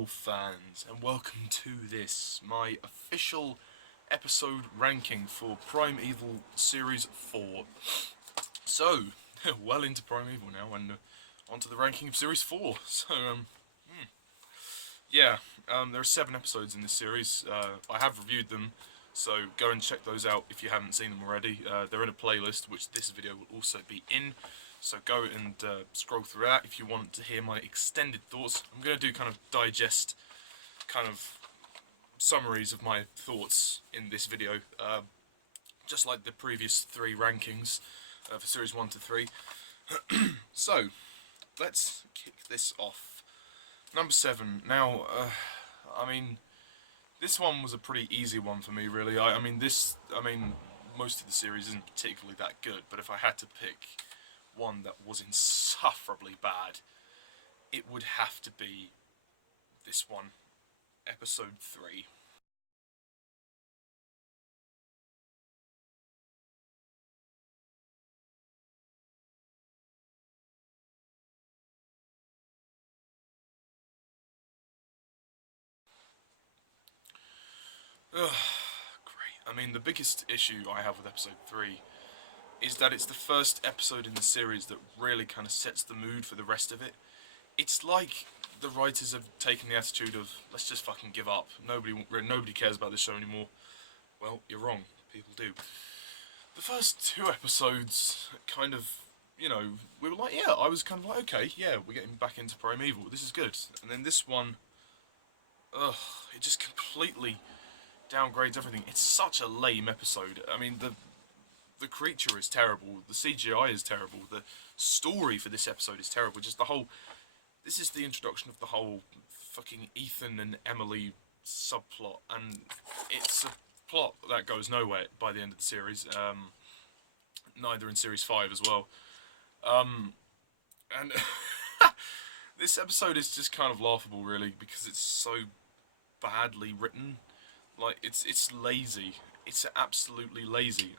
Primeval fans, and welcome to this, my official episode ranking for Primeval Series 4. So, well into Primeval now, and onto the ranking of Series 4. So, there are 7 episodes in this series. I have reviewed them, so go and check those out if you haven't seen them already. They're in a playlist, which this video will also be in. So go and scroll through that if you want to hear my extended thoughts. I'm going to do kind of digest kind of summaries of my thoughts in this video, just like the previous 3 rankings for series 1 to 3. So, let's kick this off. Number 7. Now, this one was a pretty easy one for me, really. Most of the series isn't particularly that good, but if I had to pick one that was insufferably bad, it would have to be this one, episode 3. Ugh, great. The biggest issue I have with episode 3 is that it's the first episode in the series that really kind of sets the mood for the rest of it. It's like the writers have taken the attitude of, let's just fucking give up. Nobody cares about this show anymore. Well, you're wrong. People do. The first 2 episodes kind of, we were like, yeah, I was kind of like, okay, yeah, we're getting back into Primeval. This is good. And then this one, it just completely downgrades everything. It's such a lame episode. The creature is terrible, the CGI is terrible, the story for this episode is terrible, just the whole... This is the introduction of the whole fucking Ethan and Emily subplot, and it's a plot that goes nowhere by the end of the series, neither in Series 5 as well. And this episode is just kind of laughable, really, because it's so badly written. Like, it's lazy. It's absolutely lazy.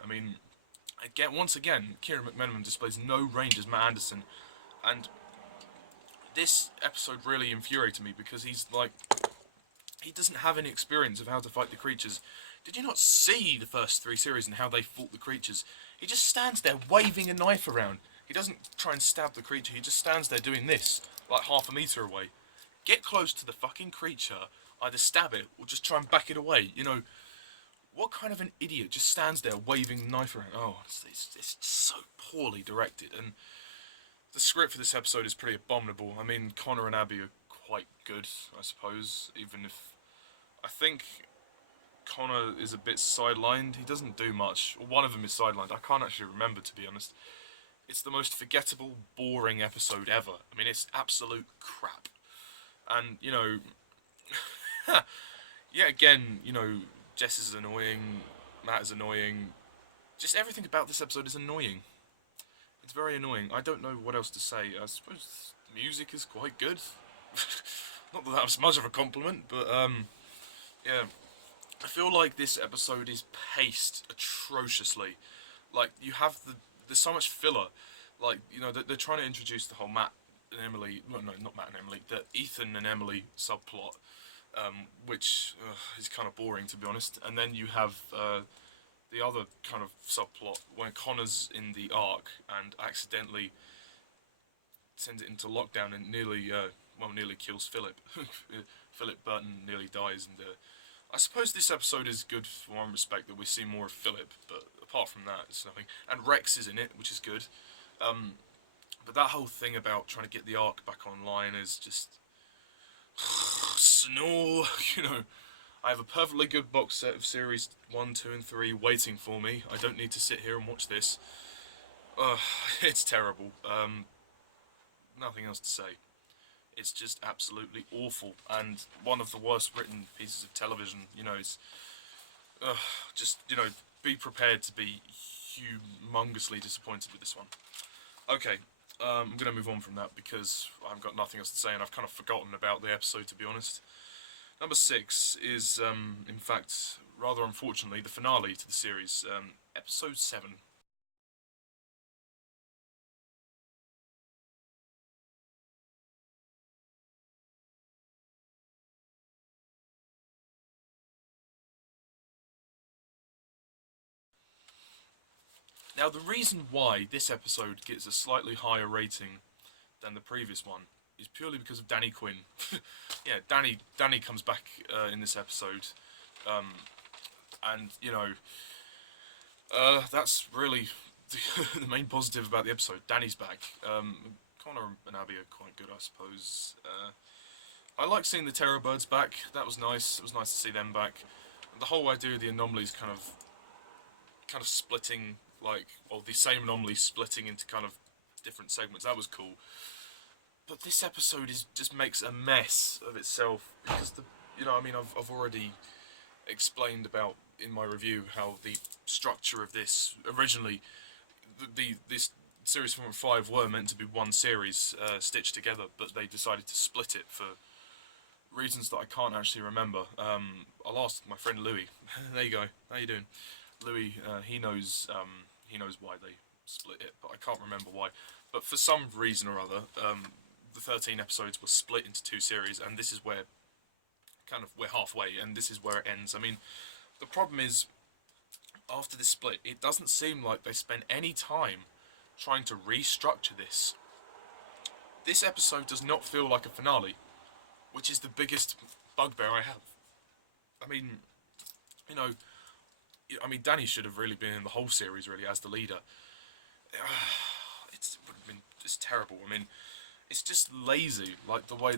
Once again, Kieran McMenamin displays no range as Matt Anderson, and this episode really infuriated me because he doesn't have any experience of how to fight the creatures. Did you not see the first 3 series and how they fought the creatures? He just stands there waving a knife around. He doesn't try and stab the creature, he just stands there doing this, like half a metre away. Get close to the fucking creature, either stab it or just try and back it away, What kind of an idiot just stands there waving a knife around? Oh, it's so poorly directed, and the script for this episode is pretty abominable. Connor and Abby are quite good, I suppose, even if I think Connor is a bit sidelined. He doesn't do much. One of them is sidelined. I can't actually remember, to be honest. It's the most forgettable, boring episode ever. It's absolute crap. And, yet again, Jess is annoying, Matt is annoying. Just everything about this episode is annoying. It's very annoying. I don't know what else to say. I suppose the music is quite good. Not that was much of a compliment, but yeah. I feel like this episode is paced atrociously. Like, there's so much filler. Like, they're trying to introduce the whole Matt and Emily, well, no, not Matt and Emily, the Ethan and Emily subplot, which is kind of boring, to be honest. And then you have the other kind of subplot when Connor's in the Ark and accidentally sends it into lockdown and nearly kills Philip. Philip Burton nearly dies, and I suppose this episode is good for one respect that we see more of Philip, but apart from that, it's nothing. And Rex is in it, which is good. But that whole thing about trying to get the Ark back online is just... snore, I have a perfectly good box set of Series 1, 2 and 3 waiting for me. I don't need to sit here and watch this. It's terrible. Nothing else to say. It's just absolutely awful, and one of the worst written pieces of television. Be prepared to be humongously disappointed with this one. Okay, I'm going to move on from that because I've got nothing else to say, and I've kind of forgotten about the episode, to be honest. Number 6 is, in fact, rather unfortunately, the finale to the series, episode 7. Now, the reason why this episode gets a slightly higher rating than the previous one is purely because of Danny Quinn. Yeah, Danny comes back in this episode, um, and that's really the main positive about the episode. Danny's back. Connor and Abby are quite good, I suppose. I like seeing the Terror Birds back. That was nice. It was nice to see them back. And the whole idea of the anomalies kind of splitting, the same anomaly splitting into kind of different segments. That was cool. But this episode just makes a mess of itself because I've already explained about in my review how the structure of this originally, this series 4 and 5 were meant to be one series stitched together, but they decided to split it for reasons that I can't actually remember. I'll ask my friend Louis. There you go. How you doing, Louis? He knows why they split it, but I can't remember why. But for some reason or other, the 13 episodes were split into two series, and this is where we're halfway, and this is where it ends. I mean, the problem is, after this split, it doesn't seem like they spent any time trying to restructure this. This episode does not feel like a finale, which is the biggest bugbear I have. I mean, Danny should have really been in the whole series, really, as the leader. It's terrible. I mean, it's just lazy, like the way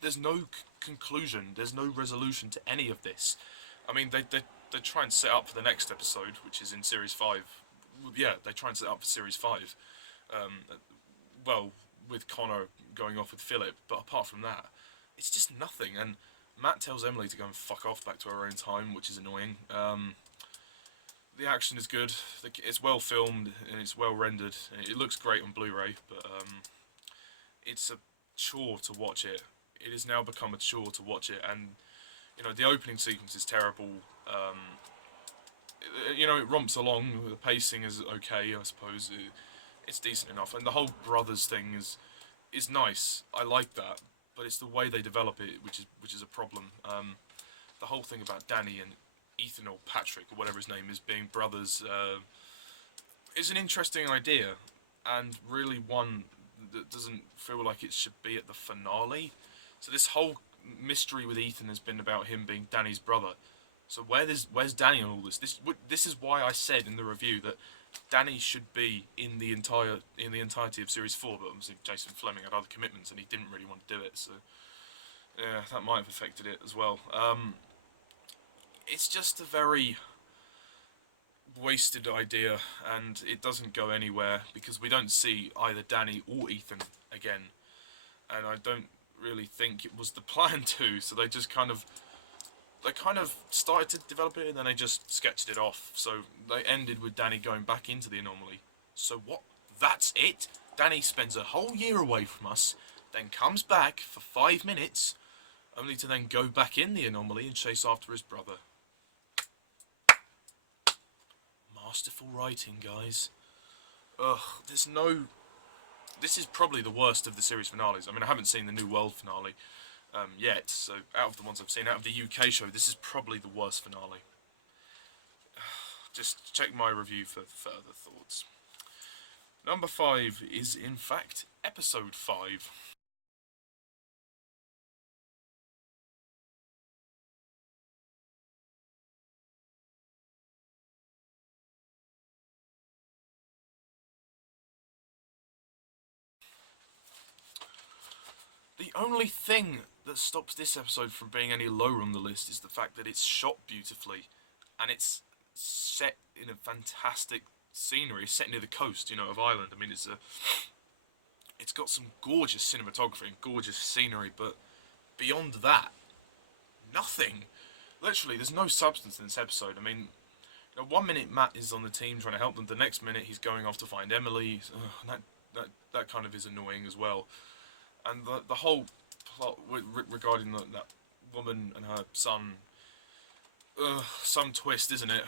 there's no conclusion, there's no resolution to any of this. I mean, they try and set up for the next episode, which is in Series 5. Yeah, they try and set up for Series 5. With Connor going off with Philip, but apart from that, it's just nothing. And Matt tells Emily to go and fuck off back to her own time, which is annoying. The action is good, it's well filmed, and it's well rendered. It looks great on Blu-ray, but it's a chore to watch it. It has now become a chore to watch it, and the opening sequence is terrible. It romps along. The pacing is okay, I suppose. It's decent enough, and the whole brothers thing is nice. I like that, but it's the way they develop it which is a problem. The whole thing about Danny and Ethan, or Patrick, or whatever his name is, being brothers is an interesting idea, and really one that doesn't feel like it should be at the finale. So this whole mystery with Ethan has been about him being Danny's brother. So where's Danny on all this? This is why I said in the review that Danny should be in the entirety of Series 4, but obviously Jason Fleming had other commitments and he didn't really want to do it, so yeah, that might have affected it as well. It's just a very wasted idea, and it doesn't go anywhere because we don't see either Danny or Ethan again, and I don't really think it was the plan to. So they kind of started to develop it, and then they just sketched it off. So they ended with Danny going back into the anomaly. So what? That's it? Danny spends a whole year away from us, then comes back for 5 minutes, only to then go back in the anomaly and chase after his brother. Masterful writing, guys. Ugh, this is probably the worst of the series finales. I mean, I haven't seen the New World finale yet, so out of the ones I've seen, out of the UK show, this is probably the worst finale. Just check my review for further thoughts. Number 5 is, in fact, Episode 5. The only thing that stops this episode from being any lower on the list is the fact that it's shot beautifully, and it's set in a fantastic scenery, set near the coast, of Ireland. I mean, it's got some gorgeous cinematography and gorgeous scenery, but beyond that, nothing. Literally, there's no substance in this episode. I mean, 1 minute Matt is on the team trying to help them, the next minute he's going off to find Emily. That kind of is annoying as well. And the whole plot regarding that woman and her son, some twist, isn't it?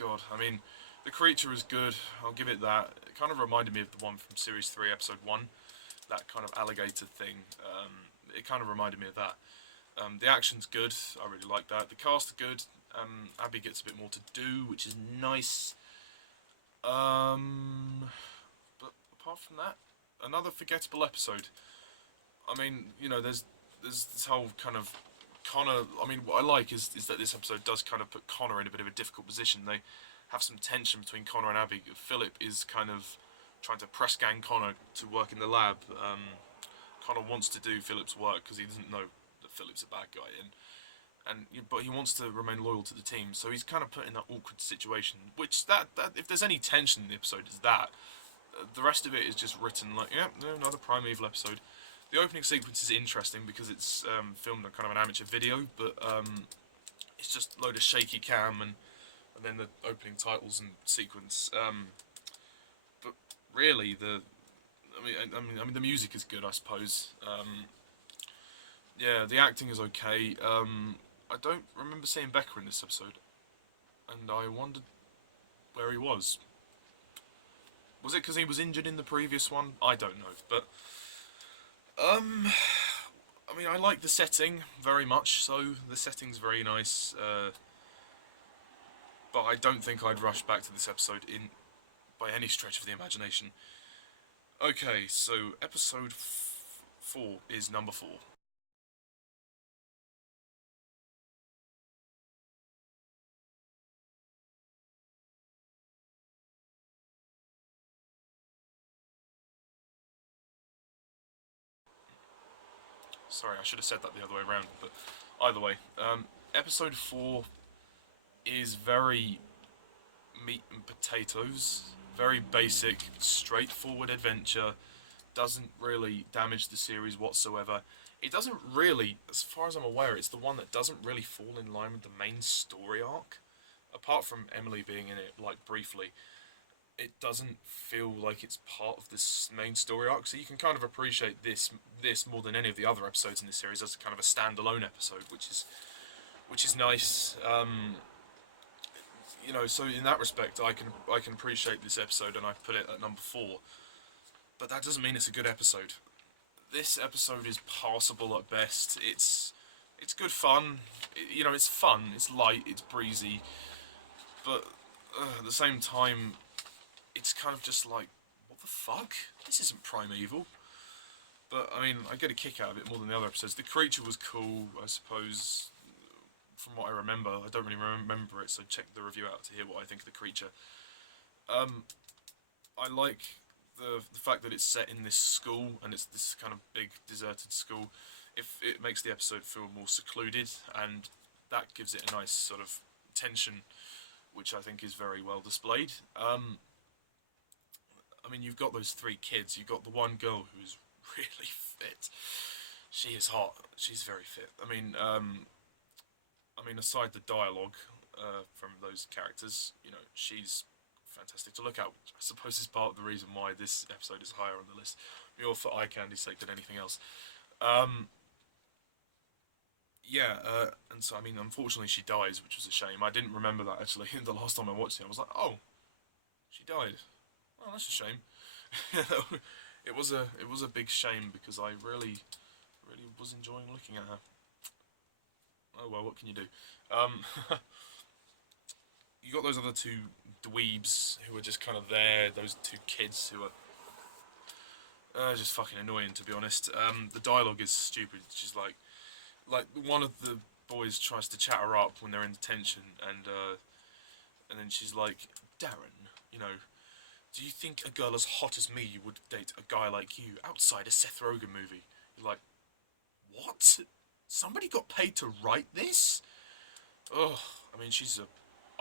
God, I mean, the creature is good, I'll give it that. It kind of reminded me of the one from Series 3, Episode 1, that kind of alligator thing. It kind of reminded me of that. The action's good, I really like that. The cast are good. Abby gets a bit more to do, which is nice. But apart from that, another forgettable episode. I mean, there's this whole kind of Connor. I mean, what I like is that this episode does kind of put Connor in a bit of a difficult position. They have some tension between Connor and Abby. Philip is kind of trying to press gang Connor to work in the lab. Connor wants to do Philip's work because he doesn't know that Philip's a bad guy, but he wants to remain loyal to the team. So he's kind of put in that awkward situation. Which that if there's any tension in the episode, is that. The rest of it is just written like, yeah, another Primeval episode. The opening sequence is interesting because it's filmed on kind of an amateur video, but it's just a load of shaky cam and then the opening titles and sequence. But really, I mean, the music is good, I suppose. Yeah, the acting is okay. I don't remember seeing Becker in this episode, and I wondered where he was. Was it because he was injured in the previous one? I don't know, but um, I mean, I like the setting very much. So the setting's very nice, but I don't think I'd rush back to this episode in by any stretch of the imagination. Okay, so episode 4 is number 4. Sorry, I should have said that the other way around, but either way, episode 4 is very meat and potatoes, very basic, straightforward adventure. Doesn't really damage the series whatsoever. It doesn't really, as far as I'm aware, it's the one that doesn't really fall in line with the main story arc. Apart from Emily being in it, like, briefly, it doesn't feel like it's part of this main story arc. So you can kind of appreciate this more than any of the other episodes in this series as kind of a standalone episode, which is nice. So in that respect, I can appreciate this episode, and I put it at number 4. But that doesn't mean it's a good episode. This episode is passable at best. It's good fun. It's fun. It's light. It's breezy. But at the same time, it's kind of just like, what the fuck? This isn't Primeval. But I mean, I get a kick out of it more than the other episodes. The creature was cool, I suppose. From what I remember, I don't really remember it, so check the review out to hear what I think of the creature. Um, I like the fact that it's set in this school and it's this kind of big deserted school. If it makes the episode feel more secluded, and that gives it a nice sort of tension, which I think is very well displayed. I mean, you've got those 3 kids. You've got the one girl who's really fit. She is hot. She's very fit. I mean, aside the dialogue from those characters, she's fantastic to look at. Which I suppose is part of the reason why this episode is higher on the list, more for eye candy's sake than anything else. Um, yeah, and so I mean, unfortunately, she dies, which was a shame. I didn't remember that actually. The last time I watched it, I was like, oh, she died. Oh, that's a shame. It was a big shame because I really was enjoying looking at her. Oh well, what can you do? Um, you got those other 2 dweebs who are just kind of there. Those 2 kids who are just fucking annoying, to be honest. The dialogue is stupid. She's like one of the boys tries to chat her up when they're in detention, and then she's like, Darren, do you think a girl as hot as me would date a guy like you outside a Seth Rogen movie? You're like, what? Somebody got paid to write this? Ugh, I mean, she's a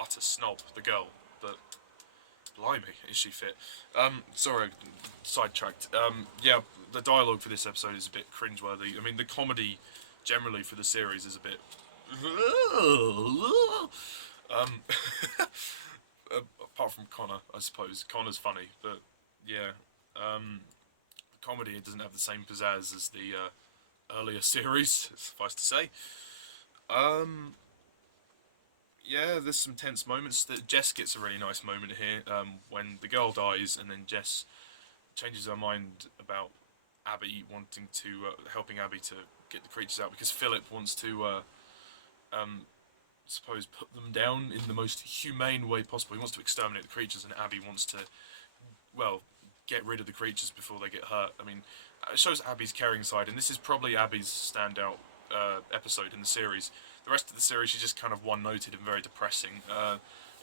utter snob, the girl, but blimey, is she fit? Sorry, sidetracked. Yeah, the dialogue for this episode is a bit cringeworthy. I mean, the comedy generally for the series is a bit. um, Apart from Connor, I suppose Connor's funny, but yeah, the comedy it doesn't have the same pizzazz as the earlier series. Suffice to say. Um, yeah, there's some tense moments. That Jess gets a really nice moment here when the girl dies, and then Jess changes her mind about Abby wanting to helping Abby to get the creatures out because Philip wants to suppose, put them down in the most humane way possible. He wants to exterminate the creatures, and Abby wants to, well, get rid of the creatures before they get hurt. I mean, it shows Abby's caring side, and this is probably Abby's standout episode in the series. The rest of the series, she's just kind of one-noted and very depressing.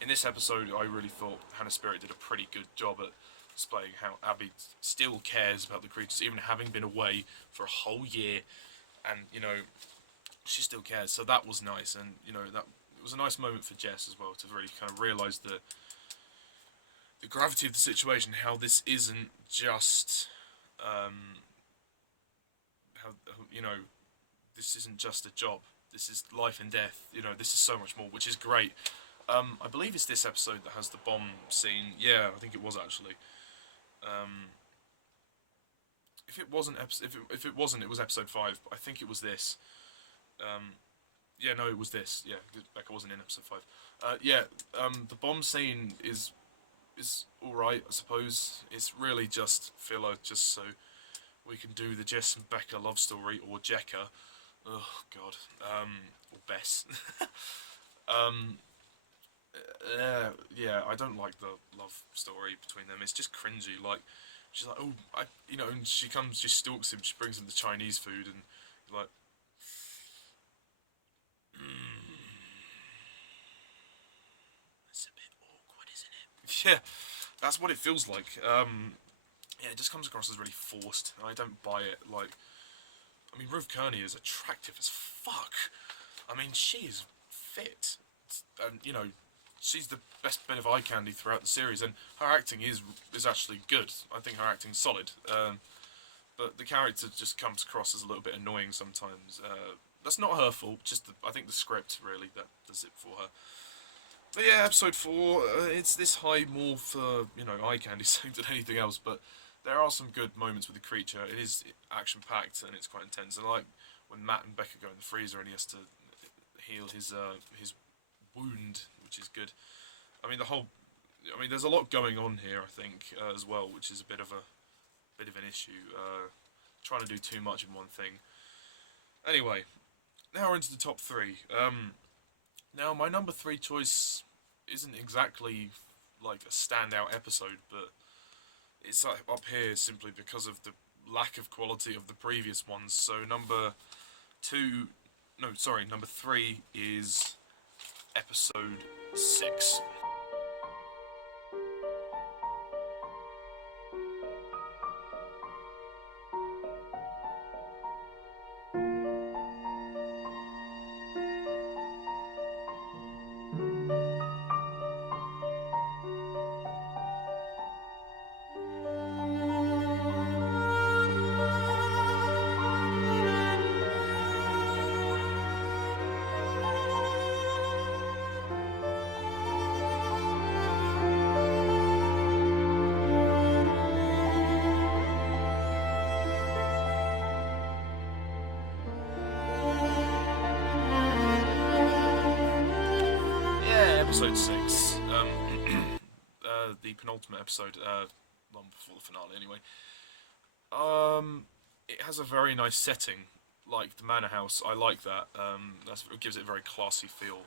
In this episode, I really thought Hannah Spirit did a pretty good job at displaying how Abby still cares about the creatures, even having been away for a whole year, and she still cares. So that was nice, and that it was a nice moment for Jess as well to really kind of realise the gravity of the situation, how this isn't just how this isn't just a job. This is life and death. This is so much more, which is great. I believe it's this episode that has the bomb scene. Yeah, I think it was actually. If it wasn't, if it wasn't, it was episode 5. But I think it was this. Yeah, no, it was this. Yeah, Becca wasn't in episode 5. The bomb scene is all right, I suppose. It's really just filler, just so we can do the Jess and Becca love story, or Jekka. Oh God. Or Bess. Yeah, I don't like the love story between them. It's just cringy. Like, she's like, oh, and she stalks him. She brings him the Chinese food, and like, it's a bit awkward, isn't it? Yeah, that's what it feels like. Yeah, it just comes across as really forced, and I don't buy it. Like, I mean, Ruth Kearney is attractive as fuck. I mean, she is fit, and she's the best bit of eye candy throughout the series, and her acting is actually good. I think her acting's solid. But the character just comes across as a little bit annoying sometimes. That's not her fault. Just I think the script really that does it for her. But yeah, episode 4. It's this high more for eye candy sake than anything else. But there are some good moments with the creature. It is action packed and it's quite intense. And like when Matt and Becca go in the freezer and he has to heal his wound, which is good. I mean there's a lot going on here. I think as well, which is a bit of an issue. Trying to do too much in one thing. Anyway, now we're into the top 3. Now my number 3 choice isn't exactly like a standout episode, but it's up here simply because of the lack of quality of the previous ones. So number 3 is episode 6. Yeah, episode 6. The penultimate episode, long before the finale anyway. It has a very nice setting, like the manor house. I like that. It gives it a very classy feel.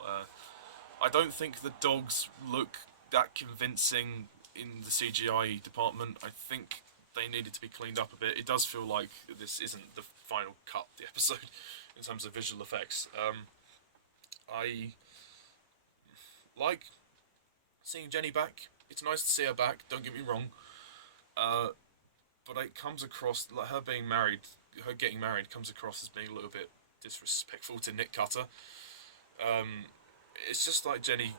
I don't think the dogs look that convincing in the CGI department. I think they needed to be cleaned up a bit. It does feel like this isn't the final cut, the episode, in terms of visual effects. I like seeing Jenny back. It's nice to see her back, don't get me wrong. But it comes across, like her getting married comes across as being a little bit disrespectful to Nick Cutter. It's just like Jenny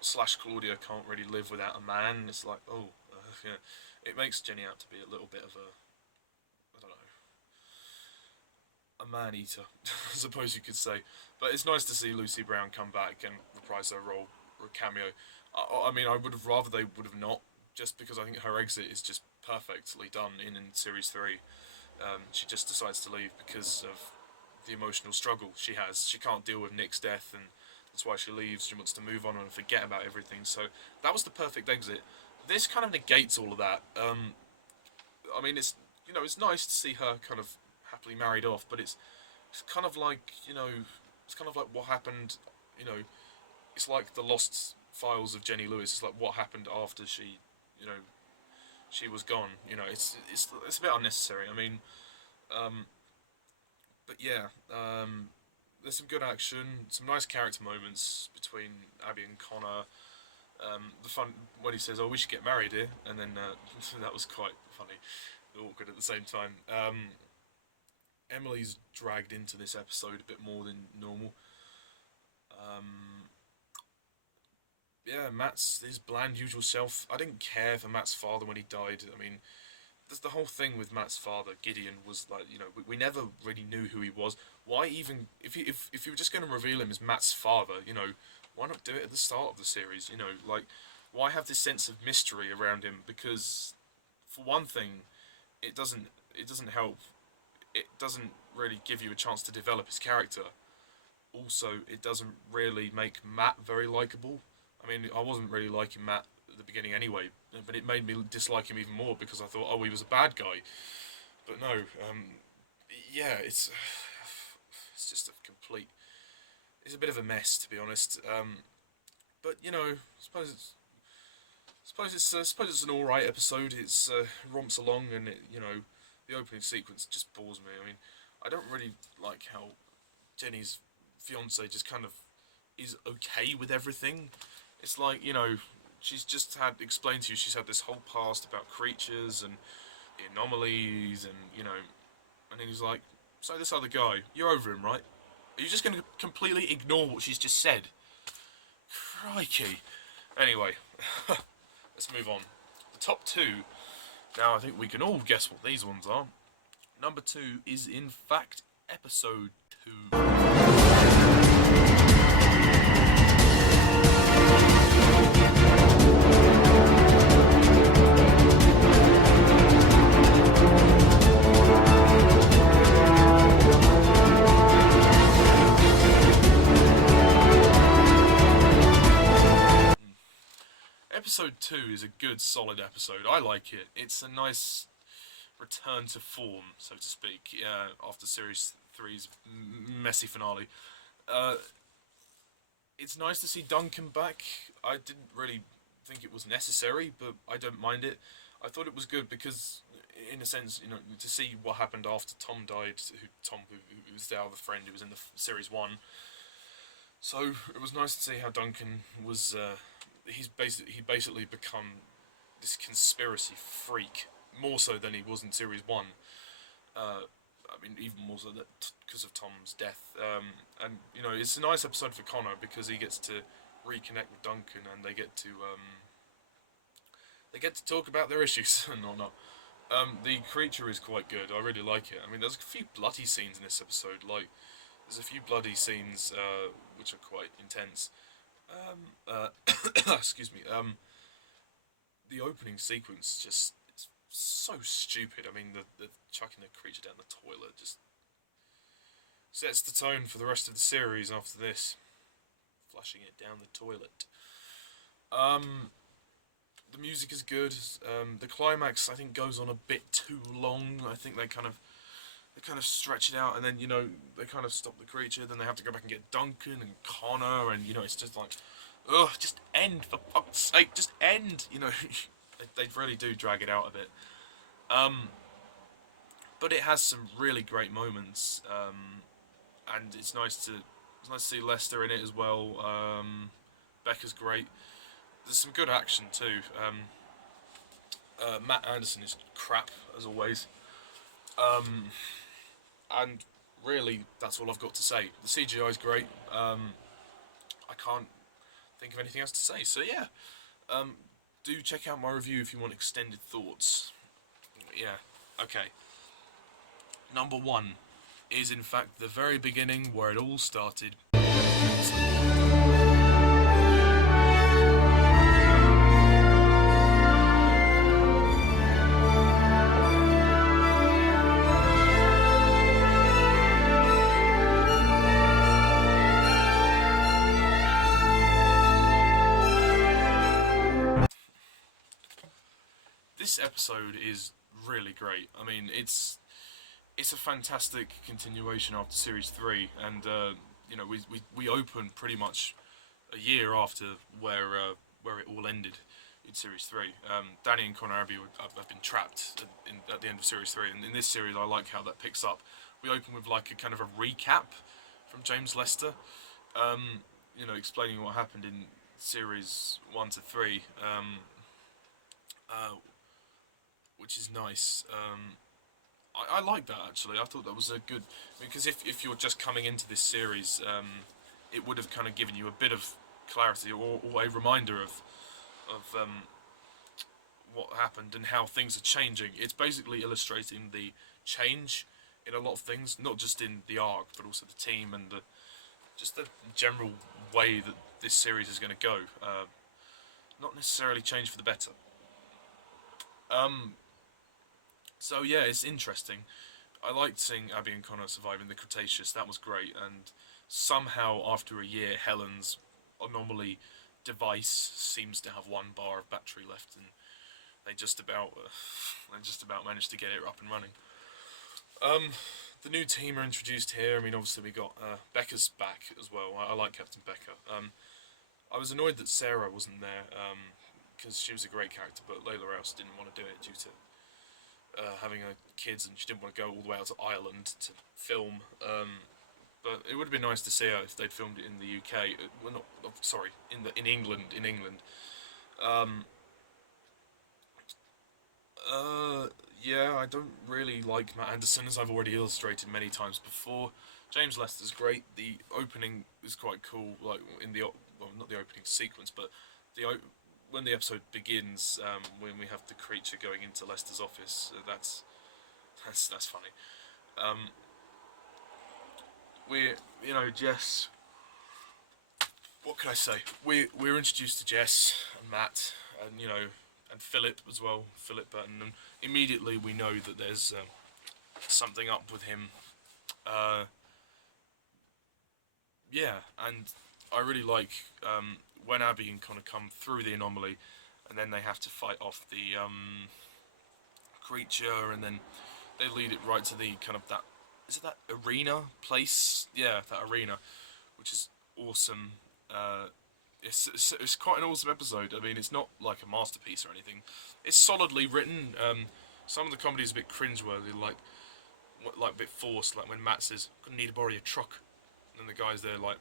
/ Claudia can't really live without a man. It's like, yeah. It makes Jenny out to be a little bit of I don't know, a man-eater, I suppose you could say. But it's nice to see Lucy Brown come back and reprise her role, or a cameo. I mean, I would have rather they would have not, just because I think her exit is just perfectly done in Series 3. She just decides to leave because of the emotional struggle she has. She can't deal with Nick's death, and that's why she leaves. She wants to move on and forget about everything. So that was the perfect exit. This kind of negates all of that. I mean, it's nice to see her kind of happily married off, but it's kind of like it's kind of like what happened you know, it's like the lost files of Jenny Lewis. It's like what happened after she, you know, she was gone. You know, it's a bit unnecessary. I mean, um, but yeah, there's some good action, some nice character moments between Abby and Connor. The fun when he says, "Oh, we should get married here," and then that was quite funny, awkward at the same time. Emily's dragged into this episode a bit more than normal. Um, yeah, Matt's his bland usual self. I didn't care for Matt's father when he died. I mean, that's the whole thing with Matt's father, Gideon, was like, you know, we never really knew who he was. Why even if you were just going to reveal him as Matt's father, you know, why not do it at the start of the series? You know, like why have this sense of mystery around him? Because for one thing, it doesn't help. It doesn't really give you a chance to develop his character. Also, it doesn't really make Matt very likable. I mean, I wasn't really liking Matt at the beginning anyway, but it made me dislike him even more because I thought, oh, he was a bad guy. But no, yeah, it's just a complete. It's a bit of a mess, to be honest. But you know, suppose it's an all right episode. It's romps along, and you know, the opening sequence just bores me. I mean, I don't really like how Jenny's fiance just kind of is okay with everything. It's like, you know, she's just had explained to you she's had this whole past about creatures and the anomalies, and you know, and then he's like, so this other guy, you're over him, right? Are you just going to completely ignore what she's just said? Crikey. Anyway, let's move on. The top two. Now I think we can all guess what these ones are. Number two is in fact episode 2. Episode 2 is a good, solid episode. I like it. It's a nice return to form, so to speak, after Series three's messy finale. Uh, it's nice to see Duncan back. I didn't really think it was necessary, but I don't mind it. I thought it was good because, in a sense, you know, to see what happened after Tom died, who was the other friend who was in the Series 1. So it was nice to see how Duncan was. He basically become this conspiracy freak, more so than he was in Series 1. I mean, even more so that because of Tom's death. And you know, it's a nice episode for Connor because he gets to reconnect with Duncan, and they get to talk about their issues and whatnot. The creature is quite good. I really like it. I mean, there's a few bloody scenes in this episode. Like, there's a few bloody scenes which are quite intense. Excuse me. The opening sequence just is so stupid. I mean, the chucking the creature down the toilet just sets the tone for the rest of the series. After this, flushing it down the toilet. The music is good. The climax, I think, goes on a bit too long. I think they kind of stretch it out, and then, you know, they kind of stop the creature. Then they have to go back and get Duncan and Connor, and you know, it's just like, ugh, just end, for fuck's sake, just end. You know, they really do drag it out a bit. But it has some really great moments, and it's nice to see Lester in it as well. Becca's great. There's some good action too. Matt Anderson is crap as always. And really, that's all I've got to say. The CGI is great. I can't think of anything else to say. So yeah, do check out my review if you want extended thoughts. Yeah, okay. Number one is in fact the very beginning where it all started. This episode is really great. I mean, it's a fantastic continuation after Series 3, and we open pretty much a year after where it all ended in Series 3. Danny and Connor Abbey have been trapped at the end of Series 3, and in this series I like how that picks up. We open with like a kind of a recap from James Lester, explaining what happened in Series 1 to 3, uh, which is nice. I like that actually. I thought that was a good, because if you're just coming into this series, it would have kind of given you a bit of clarity or a reminder of what happened and how things are changing. It's basically illustrating the change in a lot of things, not just in the arc, but also the team and just the general way that this series is going to go. Not necessarily change for the better. So yeah, it's interesting. I liked seeing Abby and Connor surviving the Cretaceous. That was great. And somehow, after a year, Helen's anomaly device seems to have 1 bar of battery left, and they just about managed to get it up and running. The new team are introduced here. I mean, obviously we got Becca's back as well. I like Captain Becca. I was annoyed that Sarah wasn't there because she was a great character, but Layla Rouse didn't want to do it due to having kids, and she didn't want to go all the way out to Ireland to film. But it would have been nice to see her if they'd filmed it in the UK. Well, not sorry, in England. Yeah, I don't really like Matt Anderson, as I've already illustrated many times before. James Lester's great. The opening is quite cool, like not the opening sequence, but when the episode begins, when we have the creature going into Lester's office, that's funny. Jess. What can I say? We're introduced to Jess and Matt, and Philip as well, Philip Burton, and immediately we know that there's something up with him. Yeah, and I really like when Abby and Connor come through the anomaly, and then they have to fight off the creature, and then they lead it right to the kind of that. Is it that arena place? Yeah, that arena, which is awesome. It's quite an awesome episode. I mean, it's not like a masterpiece or anything. It's solidly written. Some of the comedy is a bit cringeworthy, like a bit forced. Like when Matt says, "Gonna need to borrow your truck," and the guy's there like,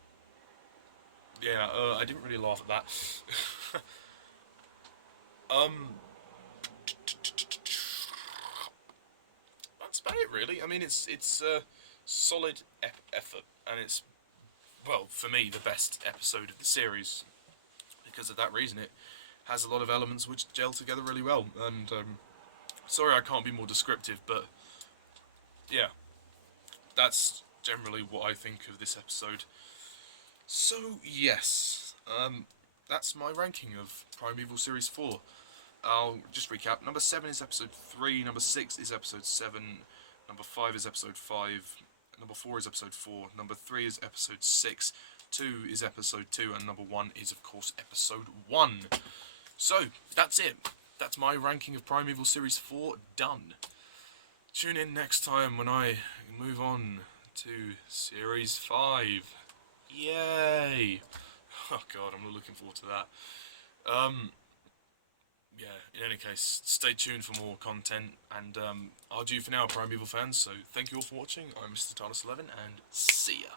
"Yeah, I didn't really laugh at that." um, that's about it, really. I mean, it's a solid effort, and it's, well, for me, the best episode of the series. Because of that reason, it has a lot of elements which gel together really well. And sorry, I can't be more descriptive, but yeah, that's generally what I think of this episode. So yes, that's my ranking of Primeval Series 4. I'll just recap. Number 7 is episode 3, number 6 is episode 7, number 5 is episode 5, number 4 is episode 4, number 3 is episode 6, 2 is episode 2, and number 1 is, of course, episode 1. So, that's it. That's my ranking of Primeval Series 4 done. Tune in next time when I move on to Series 5. Yay! Oh god, I'm looking forward to that. Yeah, in any case, stay tuned for more content, and I'll do for now, Primeval fans, so thank you all for watching. I'm Mr. TARDIS11, and see ya!